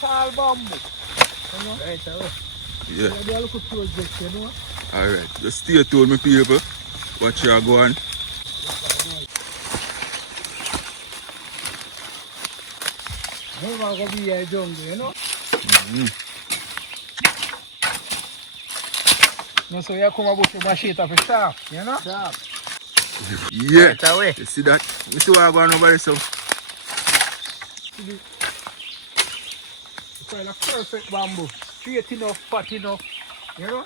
Tall bamboo. Right away. Yeah. They look towards this, you know. Alright. Just stay tuned, my people. Watch you go on. Never gonna be a jungle, you know. No, so you come about your machete for sharp, you know? Sharp. Yeah. Right away. You see that? You see what I'm going over there, so? It's kind of perfect bamboo. Straight enough, fat enough, you know?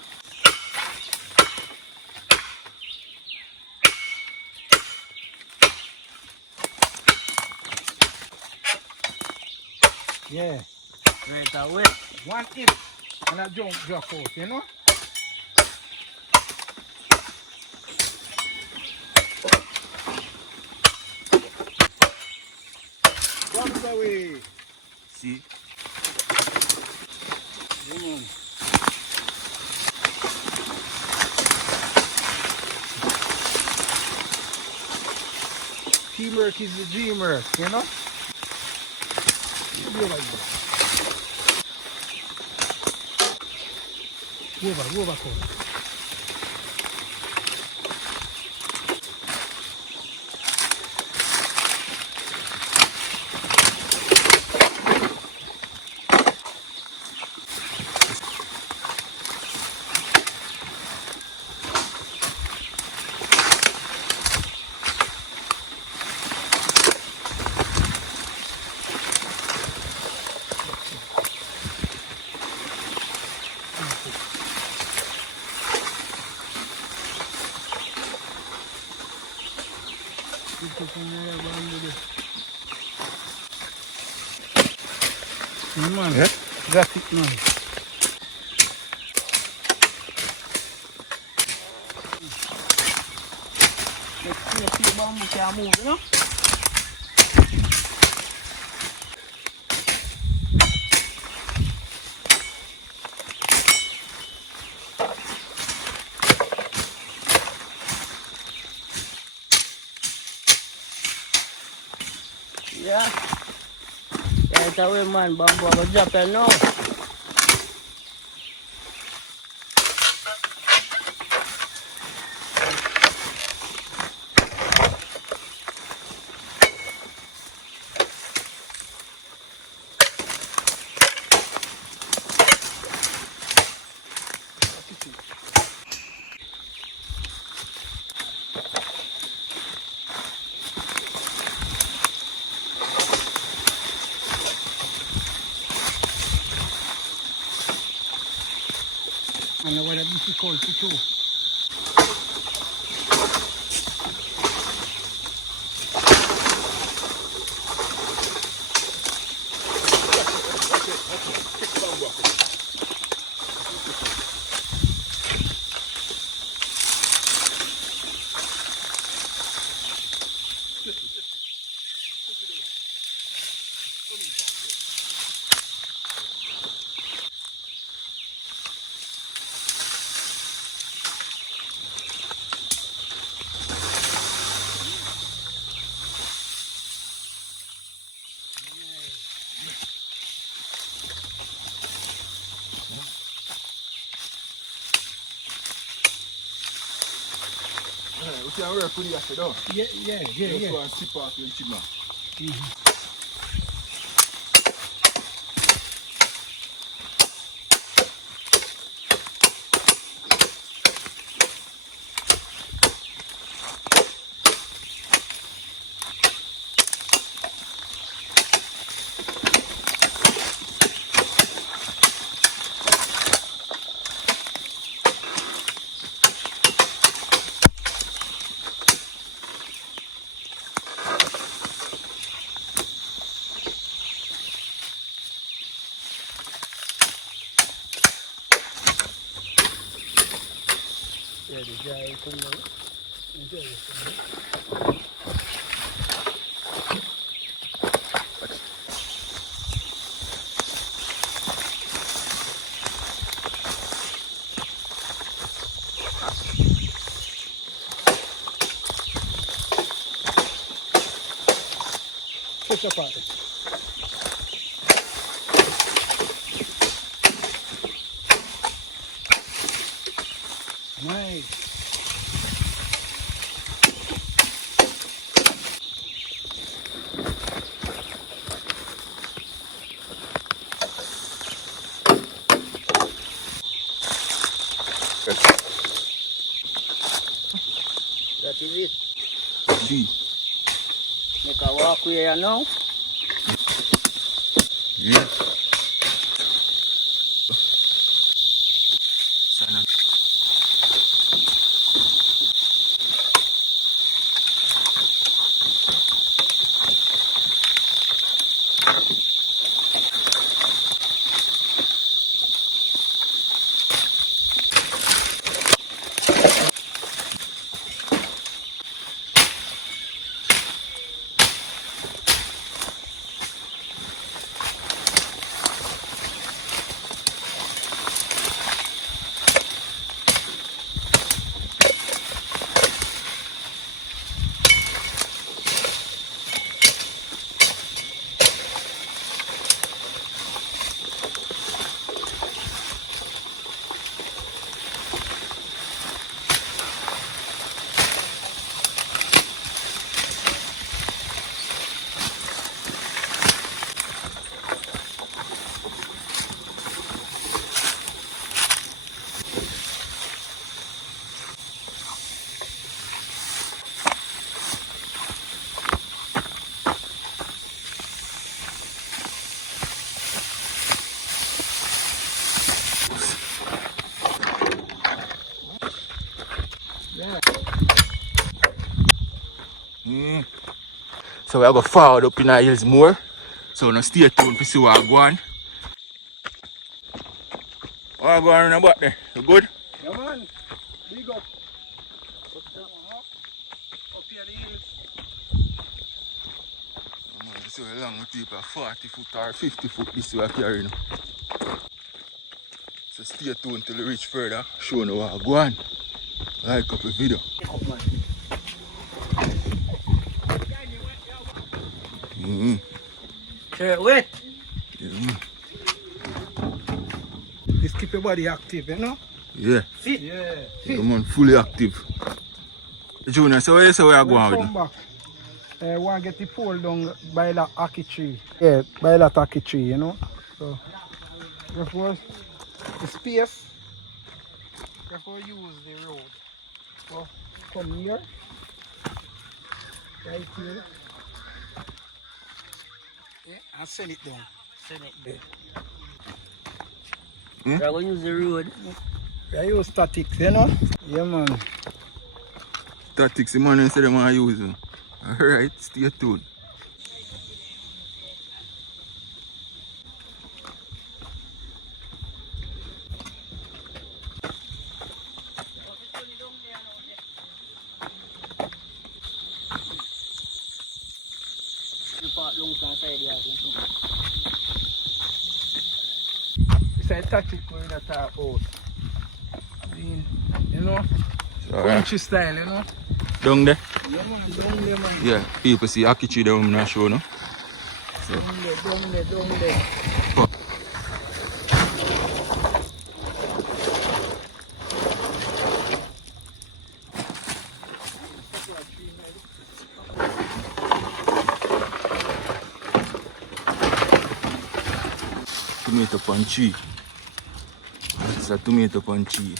Yeah. Right away. One hit and a jump drop out, you know? Jump away. See? Come on. Teamwork is the dreamwork, you know? Go back, go back home. Man, Yeah? that's it, man. Let's see if the bamboo can move, you know? Yeah. Right away, man. Bamboo, I'm gonna drop it now. And I want to difficult to do. We can work with you though. Yeah. Just go and sip off your chima. Yeah, the guy come now. Enjoy it. Push up on it. Nice. That is it. See. Make a walkway here now. Yeah. So we are going forward up in the hills more. So now stay tuned to see what I go on. What I go on about there? You good? Yeah, man. Big up. Up here the hills. Man, this way long with people 40 foot or 50 foot this way I carry now. So stay tuned till we reach further. Show you what I go on. Like up the video. Sure, wait. This keep your body active, you know? Yeah. Fit. Yeah. Yeah, man, fully active. Junior, so where you say we are going with Come back. Want to get the pole down by that ackee tree. Yeah, by that ackee tree, you know? So, therefore, the space, therefore use the road. So, come here. Right here. Yeah, and send it down. Send it. Yeah. We're going to use the road. I use statics, you know? Yeah, man. Tactics, the man said they want to use them. Alright, stay tuned. It's a tactic we're going to talk about. I mean, you know? Alright. Country style, you know? Down there? Yeah, man, down there, man. Yeah, people see Akichi down in the show, no? Down there. Tomato punchy. It's a tomato punchy.